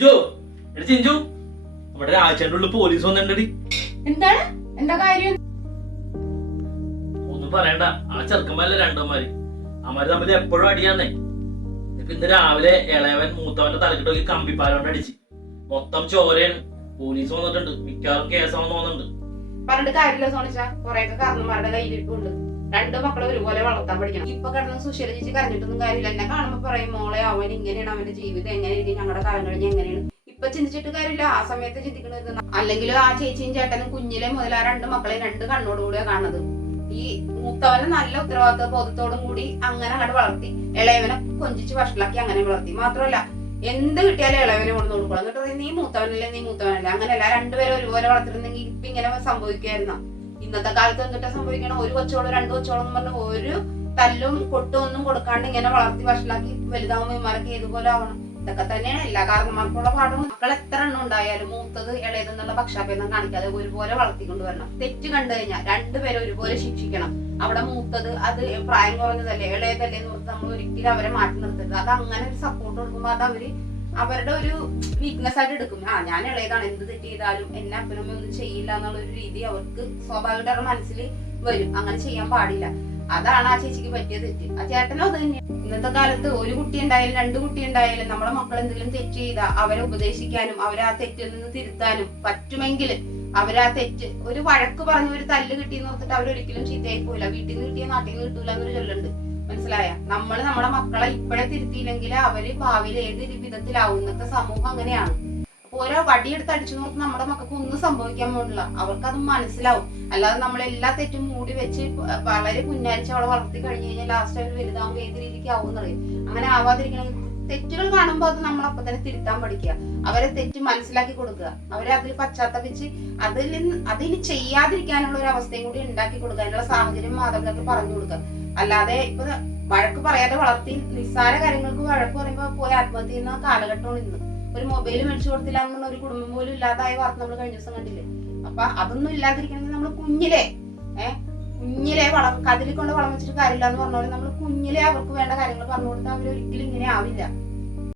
ചിഞ്ചു നമ്മുടെ രാജേന്റെ ഉള്ളിൽ പോലീസ് വന്നിട്ടടി. എന്താണ് എന്താ കാര്യം? ഒന്നും പറയണ്ട, ആ ചെറുക്കന്മാരല്ലേ രണ്ടന്മാര്, അമാര് തമ്മിൽ എപ്പോഴും അടിയാന്നേ. ഇപ്പൊ ഇന്ന് രാവിലെ ഇളയവൻ മൂത്തവന്റെ തലക്കിട്ടൊക്കെ കമ്പിപ്പാലോണ്ട് അടിച്ച് മൊത്തം ചോരയാണ്. പോലീസ് വന്നിട്ടുണ്ട്, മിക്കവാറും കേസാണെന്ന് തോന്നുന്നുണ്ട്. പറഞ്ഞിട്ട് കാര്യമില്ല സോണിച്ച, കൊറേയൊക്കെ കാരണന്മാരുടെ കയ്യിലിട്ടുണ്ട്. രണ്ടു മക്കളെ ഒരുപോലെ വളർത്താൻ പഠിക്കണം. ഇപ്പൊ കിടന്ന് സുശീല ചേച്ചി കരഞ്ഞിട്ടൊന്നും കാര്യമില്ല. എന്നെ കാണുമ്പോ പറയും മോളെ അവൻ ഇങ്ങനെയാണ്, അവന്റെ ജീവിതം എങ്ങനെയായിരിക്കും, ഞങ്ങളുടെ കാലം കഴിഞ്ഞ് എങ്ങനെയാണ്. ഇപ്പൊ ചിന്തിച്ചിട്ട് കാര്യമില്ല, ആ സമയത്ത് ചിന്തിക്കണത്. അല്ലെങ്കിലും ആ ചേച്ചിയും ചേട്ടനും കുഞ്ഞിലെ മുതൽ ആ രണ്ട് മക്കളെ രണ്ട് കണ്ണോടുകൂടിയാ കാണുന്നത്. ഈ മൂത്തവനെ നല്ല ഉത്തരവാദിത്വ ബോധത്തോടും കൂടി അങ്ങനെ അങ്ങോട്ട് വളർത്തി, ഇളയവനെ കൊഞ്ചിച്ച് വഷളാക്കി അങ്ങനെ വളർത്തി. മാത്രമല്ല എന്ത് കിട്ടിയാലും ഇളയവനെ കൊണ്ടു കൊടുക്കണം. എന്നിട്ട് പറയും നീ മൂത്തവനല്ലേ. അങ്ങനെയല്ല, രണ്ടുപേരും ഒരുപോലെ വളർത്തിരുന്നെങ്കിൽ ഇപ്പൊ ഇങ്ങനെ സംഭവിക്കായിരുന്ന. ഇന്നത്തെ കാലത്ത് എന്നിട്ട് സംഭവിക്കണം, ഒരു കൊച്ചോളം രണ്ട് കൊച്ചോളം എന്ന് പറഞ്ഞ ഒരു തല്ലും കൊട്ടും ഒന്നും കൊടുക്കാണ്ട് ഇങ്ങനെ വളർത്തി വഷളാക്കി വലുതാവുമ്പോ ഇമാരൊക്കെ ഏതുപോലെ ആവണം. ഇതൊക്കെ തന്നെയാണ് എല്ലാ കാരണന്മാർക്കുള്ള പാഠം. മക്കൾ എത്ര എണ്ണം ഉണ്ടായാലും മൂത്തത് ഇളയതെന്നുള്ള പക്ഷാഭേദം കാണിക്കാതെ ഒരുപോലെ വളർത്തിക്കൊണ്ട് വരണം. തെറ്റ് കണ്ടു കഴിഞ്ഞാൽ രണ്ടുപേരും ഒരുപോലെ ശിക്ഷിക്കണം. അവിടെ മൂത്തത് അത് പ്രായം കുറഞ്ഞതല്ലേ ഇളയതല്ലേ എന്ന് പറഞ്ഞ് നമ്മൾ ഒരിക്കലും അവരെ മാറ്റി നിർത്തരുത്. അത് അങ്ങനെ ഒരു സപ്പോർട്ട് കൊടുക്കുമ്പോൾ അത് അവരുടെ ഒരു വീക്ക്നെസ് ആയിട്ട് എടുക്കും. ഞാൻ ഇളയതാണ്, എന്ത് തെറ്റ് ചെയ്താലും എന്നെ അപ്പനമ്മ ഒന്നും ചെയ്യില്ല എന്നുള്ള ഒരു രീതി അവർക്ക് സ്വാഭാവികമായിട്ട് മനസ്സിൽ വരും. അങ്ങനെ ചെയ്യാൻ പാടില്ല. അതാണ് ആ ചേച്ചിക്ക് പറ്റിയ തെറ്റ്. ആ ചേട്ടനും അത് തന്നെയാണ്. ഇന്നത്തെ കാലത്ത് ഒരു കുട്ടി ഉണ്ടായാലും രണ്ട് കുട്ടി ഉണ്ടായാലും നമ്മളെ മക്കൾ എന്തെങ്കിലും തെറ്റ് ചെയ്താൽ അവരെ ഉപദേശിക്കാനും അവരെ ആ തെറ്റിൽ നിന്ന് തിരുത്താനും പറ്റുമെങ്കിൽ അവരാ തെറ്റ് ഒരു വഴക്ക് പറഞ്ഞ് ഒരു തല്ല് കിട്ടിയെന്ന് ഓർത്തിട്ട് അവരൊരിക്കലും ചീത്തയായി പോയില്ല. വീട്ടിൽ നിന്ന് കിട്ടിയ നാട്ടിൽ നിന്ന് കിട്ടൂല എന്നൊരു ചൊല്ലുണ്ട്. മനസ്സിലായ? നമ്മൾ നമ്മുടെ മക്കളെ ഇപ്പോഴേ തിരുത്തിയില്ലെങ്കിൽ അവര് ഭാവിയിൽ ഏത് വിധത്തിലാവും. ഇന്നത്തെ സമൂഹം അങ്ങനെയാണ്. ഓരോ വടിയെടുത്ത് അടിച്ചു നോക്കി നമ്മുടെ മക്കൾക്ക് ഒന്നും സംഭവിക്കാൻ പോകില്ല. അവർക്കത് മനസ്സിലാവും. അല്ലാതെ നമ്മളെല്ലാ തെറ്റും മൂടി വെച്ച് വളരെ പുന്നാരിച്ച് അവളെ വളർത്തി കഴിഞ്ഞു കഴിഞ്ഞാൽ ലാസ്റ്റ് അവർ വലുതാവുമ്പോൾ ഏത് രീതിക്ക് ആവും എന്നറിയും. അങ്ങനെ ആവാതിരിക്കണമെങ്കിൽ തെറ്റുകൾ കാണുമ്പോൾ അത് നമ്മൾ അപ്പൊ തന്നെ തിരുത്താൻ പഠിക്കുക. അവരെ തെറ്റ് മനസ്സിലാക്കി കൊടുക്കുക. അവരെ അതിൽ പശ്ചാത്തപിച്ച് അതിന് ചെയ്യാതിരിക്കാനുള്ള ഒരു അവസ്ഥയും കൂടി ഉണ്ടാക്കി കൊടുക്കുക. അതിനുള്ള സാഹചര്യം മാതാപിതാക്കൾ പറഞ്ഞു കൊടുക്കുക. അല്ലാതെ ഇപ്പൊ വഴക്ക് പറയാതെ വളർത്തി നിസ്സാര കാര്യങ്ങൾക്ക് വഴക്ക് പറയുമ്പോൾ പോയി ആത്മഹത്യ ചെയ്യുന്ന കാലഘട്ടമാണ് ഇന്ന്. ഒരു മൊബൈൽ മേടിച്ചു കൊടുത്തില്ല എന്നുള്ള ഒരു കുടുംബം പോലും ഇല്ലാതായ വാർത്ത നമ്മൾ കഴിഞ്ഞ ദിവസം കണ്ടില്ലേ? അപ്പൊ അതൊന്നും ഇല്ലാതിരിക്കണമെങ്കിൽ നമ്മൾ കുഞ്ഞിലെ കതിലിൽ കൊണ്ട് വളം വെച്ചിട്ട് കാര്യമില്ല എന്ന് പറഞ്ഞ പോലെ നമ്മൾ കുഞ്ഞിലെ അവർക്ക് വേണ്ട കാര്യങ്ങൾ പറഞ്ഞു കൊടുത്താൽ അവരൊരിക്കലും ഇങ്ങനെ ആവില്ല.